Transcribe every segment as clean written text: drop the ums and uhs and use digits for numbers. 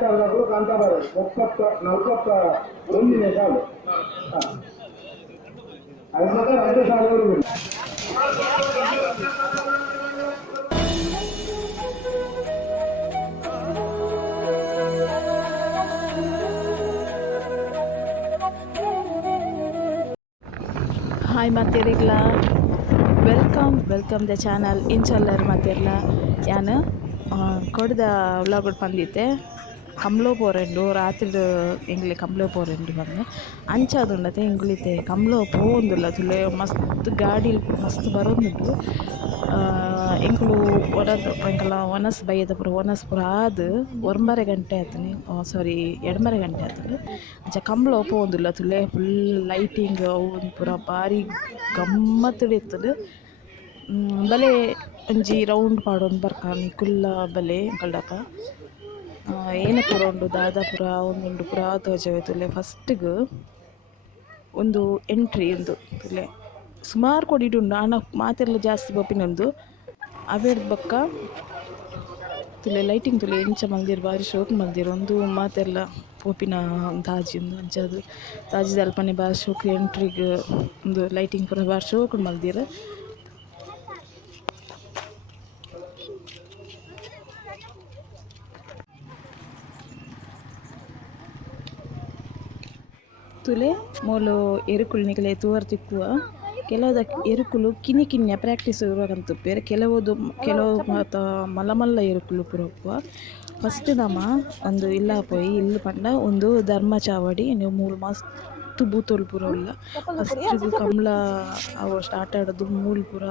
ಕಾಂತಾಬಾರ 41ನೇ ಸಾಲು ಐದು ಸಾಲವರೆಗೂ. ಹಾಯ್ ಮಾತೇರಿಗ್ಲ ವೆಲ್ಕಮ್ ದ ಚಾನಲ್ ಇಂಚಲ್ಲರ್ ಮಾತಿರ್ಲ ಯಾನು ಕೊಡ್ದ ವ್ಲಾಗ್ ಬಂದಿತ್ತೆ ಕಂಬ್ಳೋ ಪೋರೆಂಡು ರಾತ್ರಿ ಎಂಗ್ಲೆ ಕಂಬ್ಳೋ ಪೋರೆಂಡು ಬಂದು ಅಂಚಾದುಂಡತೆ ಎಂಗ್ಲಿತೆ ಕಂಬ್ಳೋ ಪೋಂದುಲ್ಲ ತುಲೆ ಮಸ್ತ್ ಗಾಡಿ ಮಸ್ತ್ ಬರೋಂದುಂಡು ಎಂಕುಲು ಎಂಕಲ ಒನಸ್ ಬೈಯದ ಪೂರ ಒನಸ್ ಪೂರ ಆದು 1 ಗಂಟೆ ಆತನಿ ಸಾರಿ 2 ಗಂಟೆ ಆತನು ಅಂಚ ಕಂಬ್ಳೋ ಪೋಂದುಲ್ಲ ತುಲೆ ಫುಲ್ ಲೈಟಿಂಗ್ ಅವು ಪೂರ ಬಾರಿ ಗಮ್ಮತ್ತುಡಿತ್ತದು ಬಲೆ ಒಂಜಿ ರೌಂಡ್ ಪಾಡೊಂದು ಬರ್ಕಾನಿ ಕುಲ್ಲ ಬಲೆ ಎಂಕಲ್ಡಪ ಏನ ಪೂರ ಉಂಡು ದಾದ ಪೂರ ಒಂದುಂಡು ಪೂರ ತೋಜವೆ ತುಲೆ ಫಸ್ಟ್ಗ್ ಒಂದು ಎಂಟ್ರಿ ಉಂದು ತುಲೆ ಸುಮಾರು ಕೊಡಿಡುಂಡು ಆಂಡ ಮಾತೆರ್ಲ ಜಾಸ್ತಿ ಬೊಪಿನೊಂದು ಅವೇಡ್ ಬೊಕ್ಕ ತುಲೆ ಲೈಟಿಂಗ್ ತುಲೆ ಎಂಚ ಮಲ್ದೆರ್ ಬಾರಿ ಶೋಕು ಮಲ್ದೆರ್ ಒಂದು ಮಾತೆರ್ಲ ಪೋಪಿನ ತಾಜಿ ಉಂದು ಅಂಚದು ತಾಜಿದ ಅಲ್ಪನೆ ಬಾರಿ ಶೋಕು ಎಂಟ್ರಿಗ್ ಒಂದು ಲೈಟಿಂಗ್ ಪೂರ ಬಾರಿ ಶೋಕು ಮಲ್ದೆರ್ ತುಲೆ ಮೂಲು ಎರುಕುಲು ನಿಕಲೆ ತೂವರ್ ತಿಕ್ಕುವ ಕೆಲವುದ ಎರುಕುಲು ಕಿನ್ನಿಯ ಪ್ರಾಕ್ಟೀಸ್ ಇರುವಾಗಂತುಪ್ಪೇರು ಕೆಲವು ಮಲ್ಲ ಎರುಕುಲು ಪೂರ ಉಪ್ಪುವ ಫಸ್ಟ್ ನಮ ಒಂದು ಇಲ್ಲ ಪೋಯಿ ಇಲ್ಲಿ ಪಂಡ ಒಂದು ಧರ್ಮ ಚಾವಡಿ ನೀವು 3 ಮಸ್ತ್ ಬೂತೋಲ್ ಪೂರ ಉಲ್ಲ ಫಸ್ಟ್ ಕಮಲ ಅವು ಸ್ಟಾರ್ಟ್ ಆಡೋದು ಮೂಲು ಪೂರ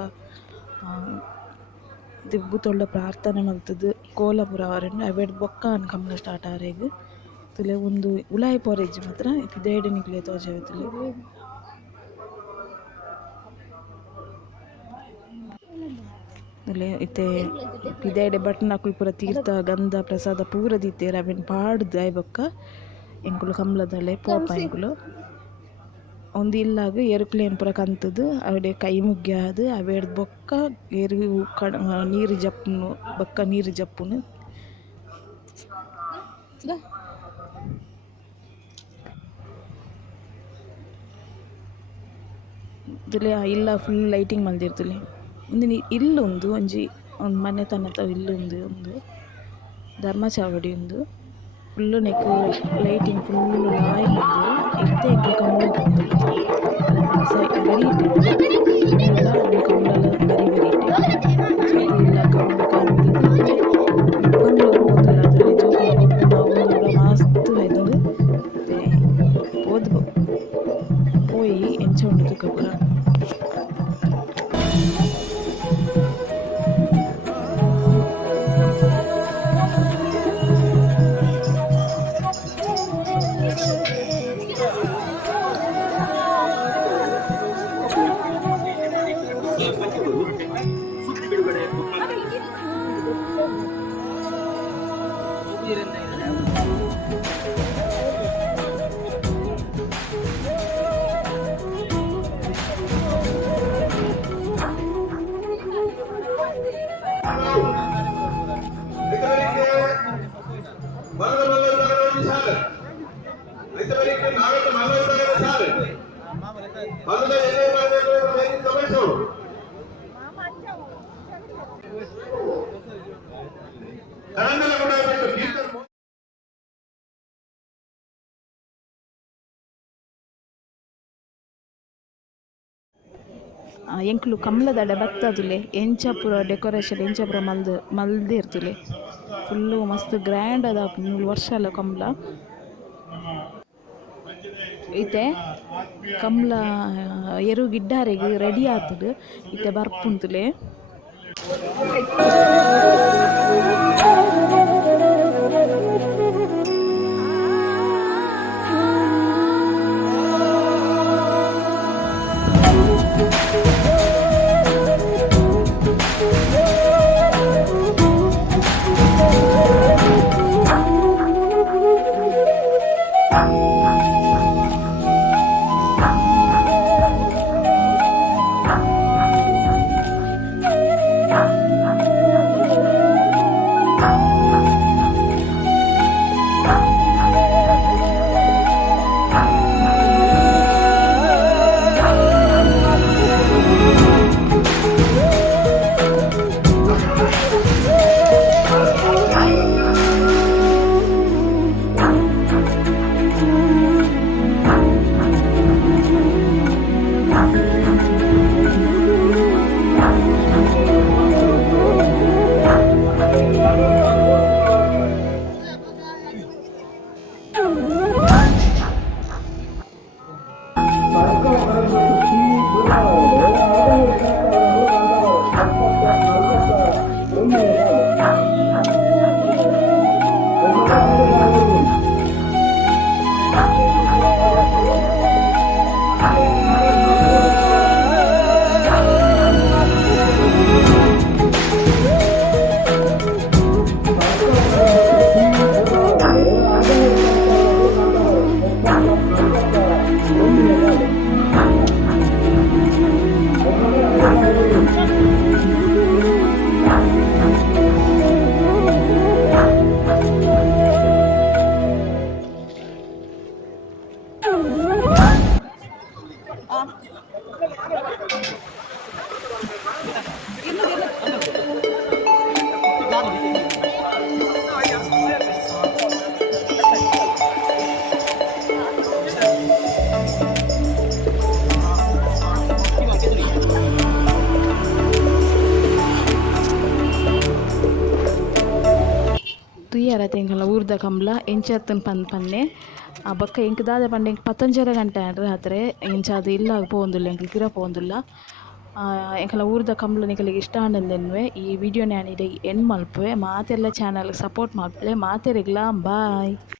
ದಿಬ್ಬುತೊಳ್ಳ ಪ್ರಾರ್ಥನೆ ಮಲ್ತದು ಕೋಲ ಪೂರ ಅವರೆಂಡು ಅವೇಡ್ ಬೊಕ್ಕ ಅನ್ ಕಮಲ ಸ್ಟಾರ್ಟ್ ಆರೆಗ್ ತುಲೆ ಒಂದು ಉಲಾಯಿ ಪೋರೆಜ್ಜಿ ಮಾತ್ರ ಪಿದಾಯ್ಡ್ ನಿಕ್ಲೆ ತೋಜವೆ ತುಲೆ ತುಲೆ ಇತ್ತೆ ಪಿದಾಯ್ಡ್ ಬಟ್ನಕುಲು ಪೂರ ತೀರ್ಥ ಗಂಧ ಪ್ರಸಾದ ಪೂರ ದೀತೆರ್ ಅವೆನ್ ಪಾಡ್ದು ಆಯ್ ಬೊಕ್ಕ ಎಂಕುಲು ಕಮಲದಲೆ ಪೋಪ ಎಂಕುಲು ಒಂದು ಇಲ್ಲಾಗ ಎರುಕುಲೇನ್ ಪೂರ ಕಂತದು ಅವಡೆ ಕೈ ಮುಗ್ಗ್ಯಾದು ಅವೇಡ್ ಬೊಕ್ಕ ನೀರು ಜಪ್ಪುನು ಬೊಕ್ಕ ನೀರು ಜಪ್ಪುನು ತುಲೆ ಇಲ್ಲ ಫುಲ್ ಲೈಟಿಂಗ್ ಮಲ್ದಿರ್ತುಲೆ ಒಂದು ಇಲ್ಲು ಉಂದು ಒಂಜಿ ಒಂದು ಮನೆ ತನತ ಇಲ್ಲು ಉಂದು ಒಂದು ಧರ್ಮ ಚಾವಡಿ ಉಂದು full neck lighting full Loy ಮಲ್ದೆರ್ ಇತ್ತೆ ಎಂಕುಲು ಕಂಬಳ ಪೋಂದುಲ್ಲೆ ವೆರೈಟಿ ಫುಲ್ಲ ಕಂಬಳ ಬರಿ ವೆರೈಟಿ ಇಲ್ಲ ಕಂಬಳ ಕಾಲುದಿದ್ದೆ ಕಂಬಳ ಪೋಂದುಲ್ಲ ಅದರಲ್ಲಿ ಜೋಕುಲು ನಾವು ಒಂದು ಮಸ್ತ್ ಆಯ್ತದೆ ಮತ್ತೆ ಓದ್ ಪೋಯಿ ಎಂಚ ಉಂಡು ತುಕ ಪೂರ ಎಂಕ್ಲು ಕಮಲದಡ ಬತ್ತದುಲೆ ಎಂಚ ಪೂರ ಡೆಕೋರೇಷನ್ ಎಂಚ ಪೂರ ಮಲ್ದಿರ್ತುಲೆ ಫುಲ್ಲು ಮಸ್ತ್ ಗ್ರ್ಯಾಂಡ್ ಅದ 3 ವರ್ಷಲ ಕಮಲ ಇತ್ತೆ ಕಮಲ ಎರು ಗಿಡ್ಡಾರೆಗ್ ರೆಡಿ ಆತುಡು ಇತ್ತೆ ಬರ್ಪುಂತುಲೆ ತುಯ್ಯಾರತ್ತೆ ಎಂಕಲ್ಲ ಊರ್ದ ಕಂಬ್ಲ ಎಂಚತ್ತನ್ ಪನ್ನೆ ಬೊಕ್ಕ ಎಂಕ್ ದಾದ ಪಂಡ ಎಂಕ್ 11 ಗಂಟೆ ರಾತ್ರಿ ಎಂಚಾದ್ ಇಲ್ಲ ಪೋವೊಂದುಲ್ಲ ಎಂಕುಲು ಪಿರ ಪೋವೊಂದುಲ್ಲ. ಎಂಕಲ್ಲ ಊರ್ದ ಕಂಬ್ಳ ನಿಕಲಿಗೆ ಇಷ್ಟ ಆಂಡಂದೆನ್ವೆ ಈ ವಿಡಿಯೋನ ನಾನು ಎಂಡ್ ಮಲ್ಪುವೆ. ಮಾತೆಲ್ಲ ಚಾನಲ್ಗೆ ಸಪೋರ್ಟ್ ಮಲ್ಪಲೆ ಮಾತೆರೆಗ್ಲ ಬಾಯ್.